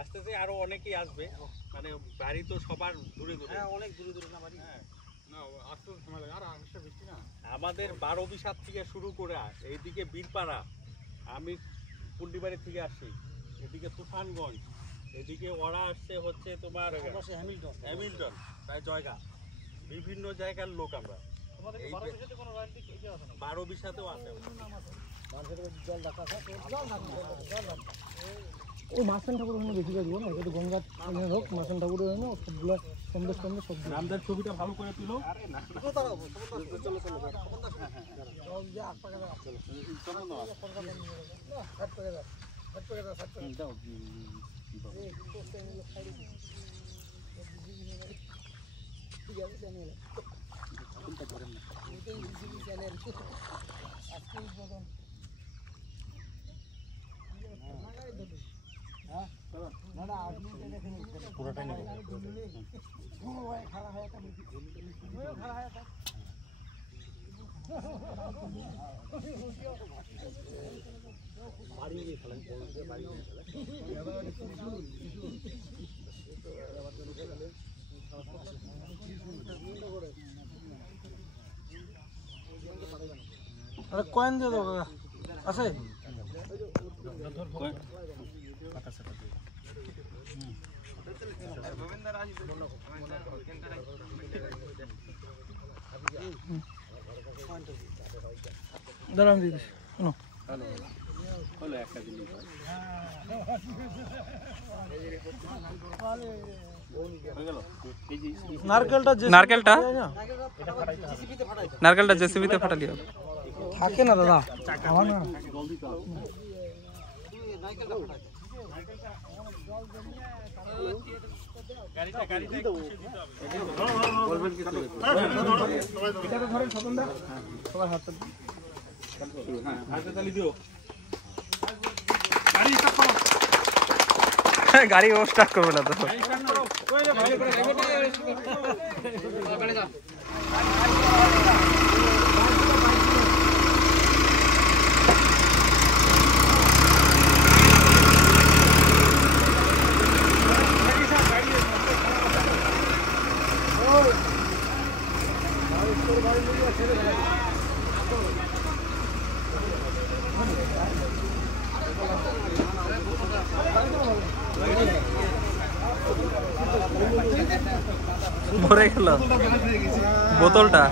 আসতেছে আরো অনেকেই আসবে, মানে বাড়ি তো সবার দূরে দূরে। হ্যাঁ অনেক দূরে দূরে না বাড়ি। হ্যাঁ না আসতে সময় লাগে আর আসতে বৃষ্টি না। আমাদের 12-20 থেকে শুরু করে এইদিকে বীরপাড়া, আমি পুন্ডিবাড়ি থেকে আসছি, এদিকে তুফানগঞ্জ, এদিকে ওরা আসছে হচ্ছে তোমার হ্যামিল্টন, তাই জয়গা, বিভিন্ন জায়গার লোক আমরা। 12-20তেও আছে। ওই মাসান ঠাকুর ওখানে বেশি যাবো না, এটা তো গঙ্গা হোক মাসান ঠাকুরের হয় না, সবগুলো কমবেশ কমবেশ সব রামদার ছবিটা ভালো করে তুলো। পুরোটাই নেব। আরে কয়েন দিয়ে দাও কাকা, আছে দাঁড়ান দিদি শোনো। নারকেলটা জেসিবিতে ফাটালি হবে, থাকে না দাদা আমার না। গাড়ি ও স্টার্ট করবে না তো। ভরে গেল বোতলটা।